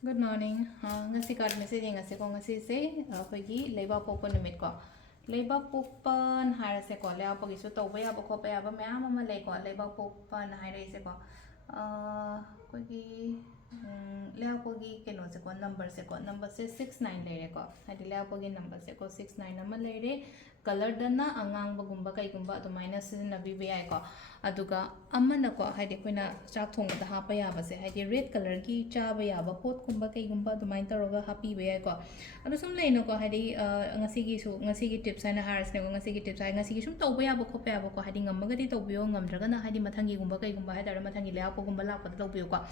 Good morning. Ngasi card message ngasi ko ngasi se khoi leiba pokpa numit ko. Leiba pokpa nhara se ko le apa gisu to ba ya ba ko pa ya ba mya ma le ko leiba pokpa na hai re se ko. Khoi le apa gi keno se ko number se 69 le re ko. Hadi le apa gi number se ko 69 ama le re color dana angang ba gumba kai gumba to minus na bi bi ai ko. Aduga amana ko haidi koina chak thong da ha pa ya ba se haidi red color ki cha ba ya ba pot kumba kai gumba du main taroga happy ba ya ko adu sum le no ko haidi ngasi gi tips ana haras ne ko ngasi gi tips ai ngasi gi sum to ba ya ba ko pa ya ba ko haidi ngam ga di to biyo ngam draga na haidi mathangi gumba kai gumba haida ra mathangi le apo gumba la pa to biyo ko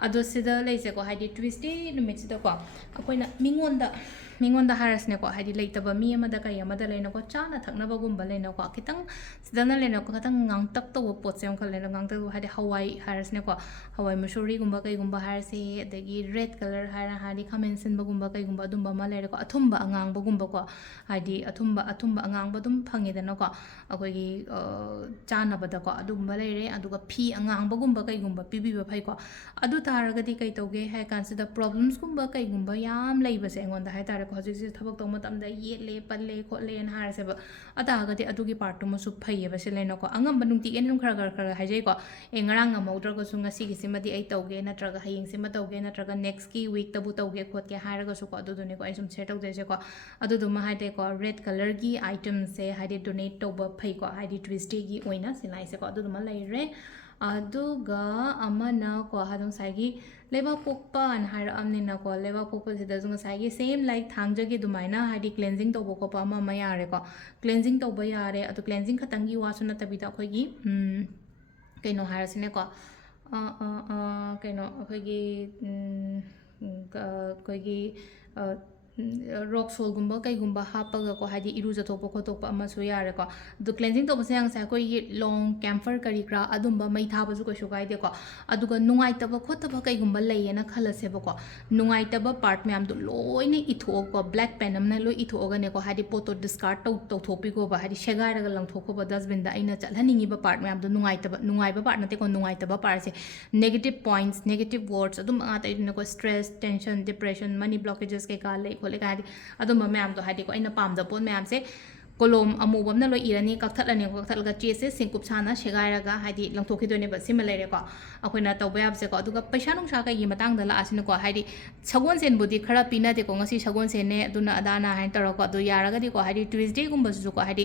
adu sida le se ko haidi twisty numit sida ko akoina mingonda haras ne ko haidi leitaba mi amada kai amada le no ko chana thakna ba gumba le no ko kitang sidana le no ko katang ngang tak to pot sem khal le no ngang tak haidi hawai haras ne ko hawai musuri gumba kai gumba harase adagi red color hara hadi khamen sin ba gumba kai gumba dum ba ma le ko athumba angang ba gumba ko haidi athumba angang ba dum phangi da no ko akoi gi chana ba da ko adum ba le re aduga phi angang ba gumba kai gumba pibi ba phai ko adu targa di kai toge hai kan sida problems gumba kai gumba yam lei ba se ngon da hai tar ko hojik se thabak to matam da ye le palle kho le en har se ba ata ga di adu gi part to ma su phai ba se le no ko angam banung ti en khara khara hai jai ko e ngarang ngamau dra ko su ngasi gi simadi ai toge na traga haying sima toge na traga next ki week tabu toge khot ke har ga su ko adu ne ko ai sum share tok je ko adu du ma hai de ko red color gi item se hai de donate to ba phai ko hai de twisty gi oina sinai se ko adu du ma lai re aduga amana ko hadong sai gi leba pokpa an har amni na ko leba pokpa sida zung sai gi same like thangja gi dumaina hadi cleansing to ko pa ma ya re ko cleansing to ba ya re adu cleansing khatang gi wa suna tabi ta khoi gi kaino har sine ko kaino khoi gi khoi gi rock sol gumba kai gumba hapaga ko hadi iru ja thopa khotok ama su yare ko du cleansing to basang sa ko long camphor kari kra adumba mai tha basu ko shugai de ko aduga nungai taba khota ba kai gumba lei na khala se ba ko nungai taba part me am du loi ne itho ko black pen am na loi itho ga ne ko hadi poto discard to thopi ko ba hadi shegai ra lang thoko ba dustbin da aina chalhaningi ba part me am du nungai ba part na te ko nungai taba part se negative points negative words adum ata ne ko stress tension depression money blockages ke ka le खोले का अदुम ma'am तो हादी को इन palm pot ma'am से coelom अमूबम लो इरनी कथलने कथल चेसे सिंकुप साना शेगायरगा Hadi लंथोखिदोने SIM लेरेको अखोना तौब याबसेको अदुगा पैसा नुसा कई मतंग लासिनको हादी सगोन सेनबुदी खरा पीनादेको ngasi सगोन सेने अदुना Adana हाइन तरको अदु यारगदीको हादी ट्यूसडे गुम्बसुको हादी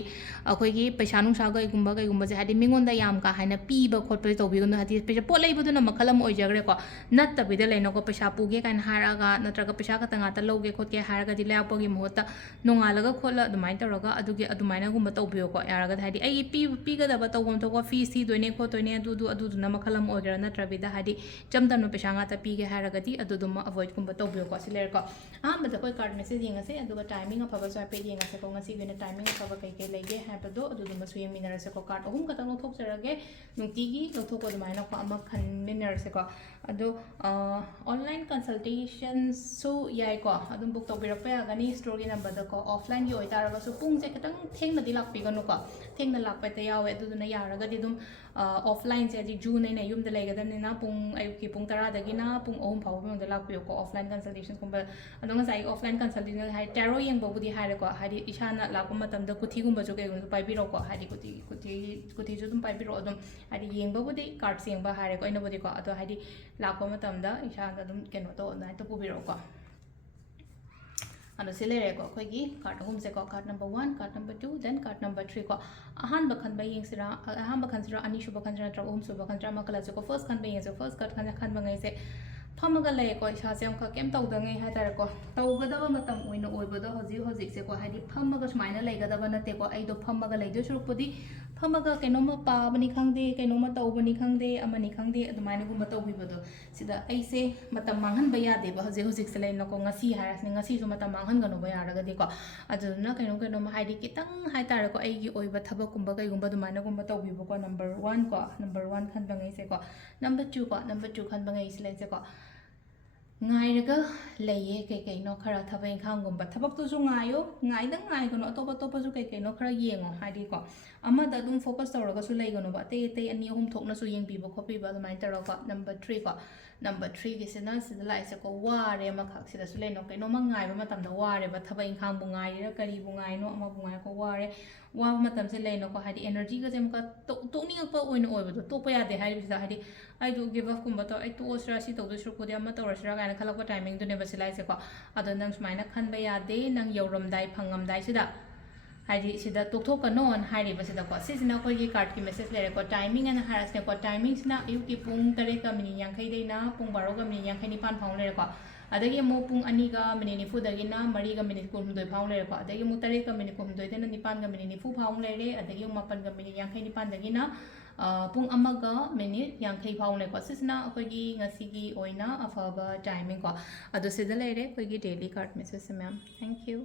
अखोगी पैसा नुसा गइगुम्बा गइगुम्बसे हादी मिंगोंदा याम का हाइना पीबा खोटपे तौबिगुनो हादी पैसा पोट लेबुदुना मखलम ओइजगरेको नत्तबिदे लेनोको पैसा पुगे काइन हारागा नत्रगा पैसा खतंगा त लौगे खोटके हारगदी लापगी मोहता नोंगालगा खोला अदुमाइन तरगा अदुगे अदुमाइना गुम्बा तौबियो को यारगा हादी आई पीगदबा तौगम तौको फीस थीदोने खोतोने अदुदुना मखलम ओइगरा नत्रबिदा हादी चमतम पैसा ngata pige haragadi aduduma avoid kumba tobio ko siler ko ahambada koi card message yengase aduga timing afaba so pe yengase ko ngasi gene timing afaba kai kai lege habado aduduma su yeminarase ko card ohum katang lothokserage nungtigi lothoko dumaina ko ama khan minarase ko ado online consultations so yai ko adum book tobirak pa gani store gi number da ko offline gi oitaraga so pung je katang thengna di lakpi ganu ko thengna lakpa ta yawe aduduna yaraga di dum offline se ji june ne yum da legadam na pung ayuki pung tara dagina pung ohum phaw pung da lakpi ko offline consultations kumba adonga sai offline consultation hai tarot yeng bobudi haire ko hari isana lakpa matam da kuthi gumba jo kai gun pai biro ko hari kuthi jo dum pai biro adum hari yeng bobudi card seng ba haire ko ina bodi ko ado hari lakpa matam da isana dum keno to na to pu biro ko ano silere ko khoi card home se ko card number 1 card number 2 then card number 3 ko ahan ba khan ba yeng sira ahan ba khan sira ani shu ba khan sira tra home su ba khan tra makala se ko first khan ba yeng se first card khan ba ngai se फमगा ले को इसा से हम केम तौदंगे है तारे को तौगदब मतम ओइनो ओइबदो हजिक से को हादि फमगा सुमाइना लेगदब नते को आइदो फमगा लेदो सुरुपुदी फमगा केनोमा पाबनी खंगदे केनोमा तौबनी खंगदे अमनी खंगदे अदुमाइना गुम तौबिबदो सिदा ऐसे मतम मांगन बया देबा हजिक से लेनो को ngasi हारसने ngasi सु मतम मांगन गनो बया रगदे को अदुना केनोमा हादि कितंग हाय तारे को एगी ओइबा थबक कुंबा कइगुंबा दुमाइना गुम तौबिबो को नंबर 1 को नंबर 1 खन बंगै से को नंबर 2 खन बंगै से ले को ngairaga laye kai kai no khara thaba inkhang gumba thabak tu su ngayo ngaidang ngai gono atopa topa su kai kai no khara yengo hadi ko ama da dum focus tawraga su lai gono ba te te ani hum thokna su yeng bi ba khopi ba mai tara ko number 3 ko Number 3 gisina sida laise ko ware makhak sida su leno kaino mangai ba matam da ware ba thaba inkhang bu ngai ra kari bu ngai no ama bu ngai ko ware wa matam se leno ko hadi energy ga jem ka tokning pa oin oi ba to pa ya de hai bisa hadi ai do give up kum ba to ai to osra si to do sur ko de ama to rasra ga na khalak ba timing du ne ba silai se ko adon nang smaina khan ba ya de nang yoram dai phangam dai sida हाइदि सिदा तोक्थोकनो अन हाइरिबा सिदा को सिजना कोई card की message लेरे को timing N हारसने को timing सिना अयुक की पुंग 3 का मिनी यांखै देना पुंग 12 का मिनी यांखै निपान फाउ लेरे को अदगी मो पुंग 2 का मिनी निफु दगिना 4 का मिनी कुमदोय फाउ लेरे को अदगी मो 3 का मिनी कुमदोय देना निपान का मिनी निफु फाउ लेरे अदगी 9 का मिनी यांखै निपान दगिना पुंग अमगा मिनी यांखै फाउ लेरे को सिजना अखोगी ngasiगी ओइना अफबा टाइमिंग को अदो सिदा लेरे कोई daily card message ma'am thank you